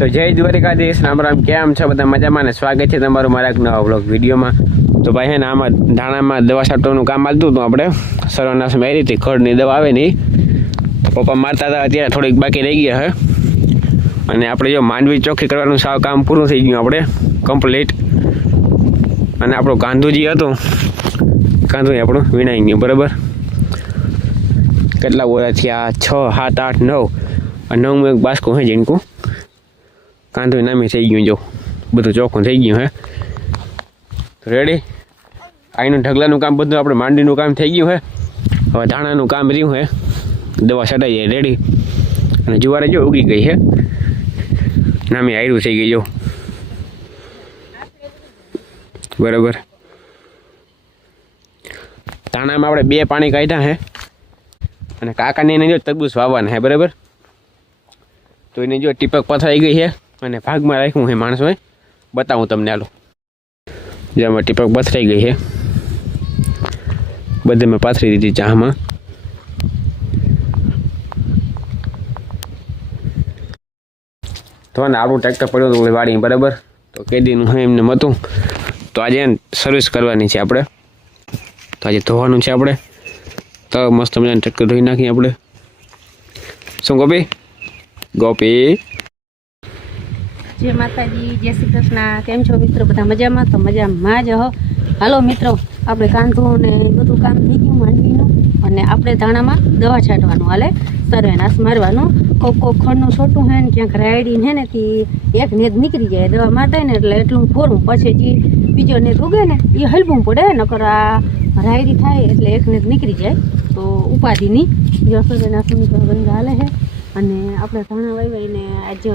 તો જય દ્વારકાધીશ, રામ રામ. કેમ છો બધા? મજામાં ને? સ્વાગત છે તમારું મારા એક નવા વ્લોગ વિડીયોમાં. તો ભાઈ હે ને આમાં ધાણામાં દવા છાંટવાનું કામ આવતું હતું. આપણે સર્વનાશ મારી હતી, ખડની દવા આવે ને પપ્પા મારતા હતા. અત્યારે થોડીક બાકી રહી ગયા હે. અને આપણે જો માંડવી ચોખ્ખી કરવાનું સાવ કામ પૂરું થઈ ગયું આપણે કમ્પ્લીટ. અને આપણું કાંધુજી હતું, કાંધુજી આપણું વીણાઈ ગયું બરાબર. કેટલા બોરા થયા? 6, 7, 8, 9 અને 9 એક બાસ્કો હે જીનકું કાંધું નામી થઈ ગયું. જો બધું ચોખ્ખું થઈ ગયું હે. તો રેડી. આઈનું ઢગલાનું કામ બધું આપણે માંડવીનું કામ થઈ ગયું હે. હવે ધાણાનું કામ રહ્યું હે. દવા છટાઈ જાય રેડી. અને જુવારે જો ઉગી ગઈ છે, નામી આયરું થઈ ગઈ જો બરાબર. ધાણામાં આપણે 2 પાણી કાઢ્યા હે. અને કાકાને એને જો તરબૂચ વાવવાના હે બરાબર. તો એને જો ટીપક પથરાઈ ગઈ છે અને ભાગમાં રાખ્યું છે માણસોએ. બતાવું તમને, હાલો. જેમાં ટીપક પથરાઈ ગઈ છે, બધે મેં પાથરી દીધી ચામાં. તો ને આપણું ટ્રેક્ટર પડ્યું હતું વાડી બરાબર. તો કેદીનું હોય એમને હતું. તો આજે સર્વિસ કરવાની છે આપણે. તો આજે ધોવાનું છે આપણે. તો મસ્ત મજાનું ટ્રેક્ટર ધોઈ નાખીએ આપણે. શું ગોપી? ગોપી જય માતાજી, જય શ્રી કૃષ્ણ. કેમ છો મિત્રો? બધા મજામાં? તો મજામાં જ હો. હાલો મિત્રો, આપણે કાંધું ને બધું કામ થઈ ગયું માંડવીનું. અને આપણે ધાણામાં દવા છાંટવાનું હાલે, સર્વેનાશ મારવાનું. કોક ખડનું છોટું હે ને ક્યાંક રાયડી હે ને થી એક નેદ નીકળી જાય. દવા મારતા ને એટલે એટલું ફોરું, પછી જે બીજો નેદ ઉગે ને એ હલવું પડે. નકર આ રાયડી થાય એટલે એક નેદ નીકળી જાય તો ઉપાધિની જો સર્વેનાશની બંધ હાલે છે. અને આપણે ધાણા વાવીને આજ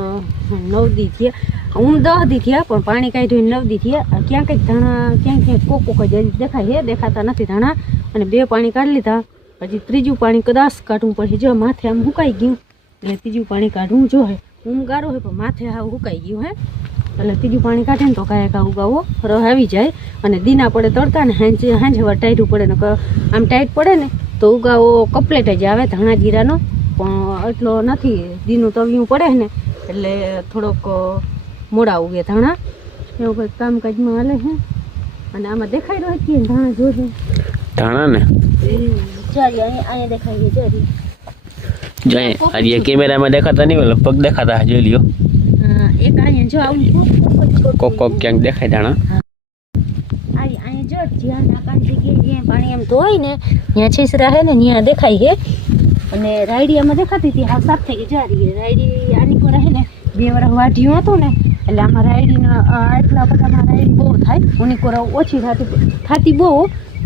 9 દી થયા. હું 10 દી થયા, પણ પાણી કાઢ્યું 9 દી થયા. ક્યાંક જ ધાણા ક્યાંક કોક જ દેખાય છે, દેખાતા નથી ધાણા. અને 2 પાણી કાઢી લીધા. હજી ત્રીજું પાણી કદાચ કાઢવું પડશે. જો માથે આમ સુકાઈ ગયું એટલે ત્રીજું પાણી કાઢવું જોઈએ. હું ગારો હોય પણ માથે હાવ સુકાઈ ગયું હે. એટલે ત્રીજું પાણી કાઢે ને તો કાંઈ ઉગાવો રહ આવી જાય. અને દીના પડે તડકા ને હાંજે વાર ટાઈટું પડે ને આમ ટાઈટ પડે ને તો ઉગાવો કમ્પ્લેટ જ આવે ધાણા જીરાનો. પણ એટલો નથી, દીનું તવિયું પડે ને એટલે થોડોક મોડા ઉગે ધાણા. એવું કંઈક કામકાજમાં હાલે છે. અને આમાં દેખાઈ રહ્યો છે ધાણા જોજો. ધાણા ને અહીંયા દેખાય છે આજે કેમેરામાં દેખાતા નહીં, લગભગ દેખાતા જોઈ લ્યો. એક અહીંયા જો આવું કોક ક્યાંક દેખાય ધાણા. અહીંયા જો જ્યાં નાકાન જગ્યાએ જ્યાં પાણી એમ ધોય ને ત્યાં છીસરા છે ને ત્યાં દેખાય છે. અને રાયડી આમાં દેખાતી હતી, હાવ સાફ થઈ ગઈ. જારી રાયડી આની પર રહે ને 2 વર્ષ વાઢ્યું હતું ને એટલે આમાં રાયડીના આટલા બધામાં રાયડી બહુ થાય. ઉની કોર ઓછી થતી બહુ,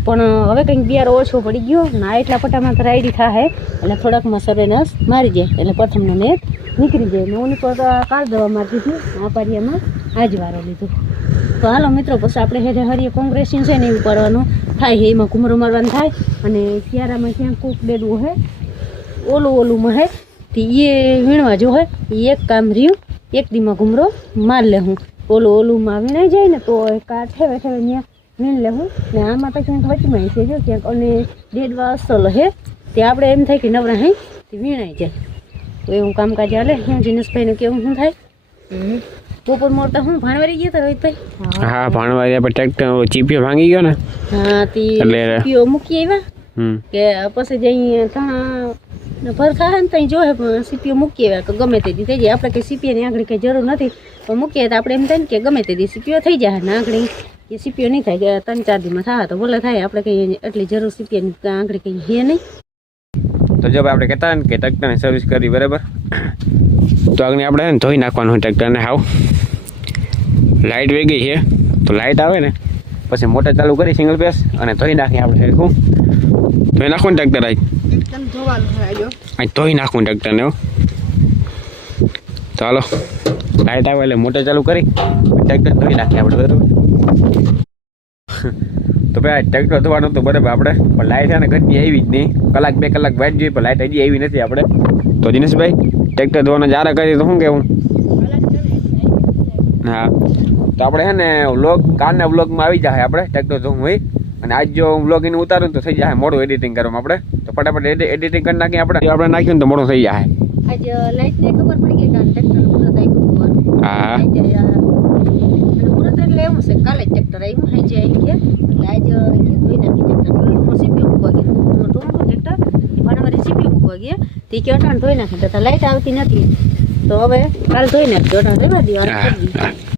પણ હવે કંઈક બિયારો ઓછો પડી ગયો ને એટલા પટામાં તો રાયડી થાય એટલે થોડાકમાં સર્વેનાશ મારી જાય એટલે પ્રથમનો નેત નીકળી જાય. ઉની પર કાળ દવા મારતી હતી, આ પારિયામાં આજ વારો લીધો. તો હાલો મિત્રો, પછી આપણે હેઠે હરીએ કોંગ્રેસિંગ છે ને એવું પાડવાનું થાય. એમાં ઘૂમરો મારવાનું થાય. અને ક્યારામાં ક્યાંક કોક ડેડવું હોય ઓલું મહે તે એ વીણવા જો હોય એ એક કામ રહ્યું. એક દીમાં ઘૂમરો માર લે હું ઓલુંમાં વીણાઈ જાય ને તો ઠેવે ત્યાં વીણ લે હું. ને આમાં તો ક્યાંક વચમાં છે જો ક્યાંક. અને ડેડવા અસલ હે તે આપણે એમ થાય કે નવરા હે તે વીણાઈ જાય. તો એવું કામકાજ હાલે. હું જીનેશભાઈને કેવું શું થાય? બપોર મોરતા હું ભાણવારી ગયા હતા રોહિતભાઈ? હા, ભાણવારી આપણે ટ્રેક્ટર ચીપિયો ભાંગી ગયો ને. હા, તે ચીપિયો મૂકી આવ્યા કે પછી જઈ ત્યાં ભર થાય ને ત્યાં જોહે પણ સીપીઓ મૂકી આવ્યા કે ગમે તે દી થઈ જાય. આપણે કંઈ સીપીઓની આગળ કંઈ જરૂર નથી, પણ મૂકીએ તો આપણે એમ થાય ને કે ગમે તે દી સીપીઓ થઈ જાય. ને આગળ એ સીપીઓ નહીં થાય કે 3-4 દીમાં થાય તો ભલે થાય. આપણે કંઈ એટલી જરૂર સીપીઓની આગળ કંઈ છે નહીં. તો જો આપણે કહેતા ને કે ટ્રેક્ટરની સર્વિસ કરી બરાબર. તો આગળ આપણે ધોઈ નાખવાનું હોય ટ્રેક્ટરને. હાવ લાઇટ વહી ગઈ છે તો લાઇટ આવે ને પછી મોટર ચાલુ કરી સિંગલ પેસ અને ધોઈ નાખીએ આપણે. શું ધોઈ નાખવું ને ટ્રેક્ટર? આજ ધોઈ નાખવું ટ્રેક્ટરને. તો હાલો લાઇટ આવે એટલે મોટર ચાલુ કરી ટ્રેક્ટર ધોઈ નાખીએ આપણે બરાબર. તો ભાઈ ટ્રેક્ટર ધોવાનું તો બરાબર આપણે, પણ લાઇટ છે ને ઘરની આવી જ નહીં. 1-2 કલાક વાટ જોઈએ પણ લાઇટ હજી આવી નથી આપણે. તો દિનેશભાઈ ટ્રેક્ટર ધોવાના જારા કરીએ તો શું કહેવું? હા, તો આપણે છે ને કાલના વ્લોગમાં આવી જાય આપણે ટ્રેક્ટર ધોવું હોય. અને આજ જો વ્લોગ એને ઉતારું તો થઈ જાય મોડું એડિટિંગ કરવામાં આપણે. તો ફટાફટ એડિટિંગ કરી નાખીએ આપણે. આપણે નાખ્યું ને તો મોડું થઈ જાય. આજ લાઈટ ને ખબર પડી ગઈ કે ટ્રેક્ટર પૂરો થઈ ગયું. હા મુહૂર્ત એટલે એવું છે કાલે ટ્રેક્ટર આવ્યું હાજે આવી ગયા એટલે આજે ધોઈ નાખી ટ્રેક્ટર સીપી મૂકવા ગયા ટોમટું ટ્રેક્ટર ભાણવારી સીપી મૂકવા ગયા તે કે અટાણ ધોઈ નાખી તો લાઈટ આવતી નથી તો હવે કાલ ધોઈ નાખજો અટાણ રહેવા દો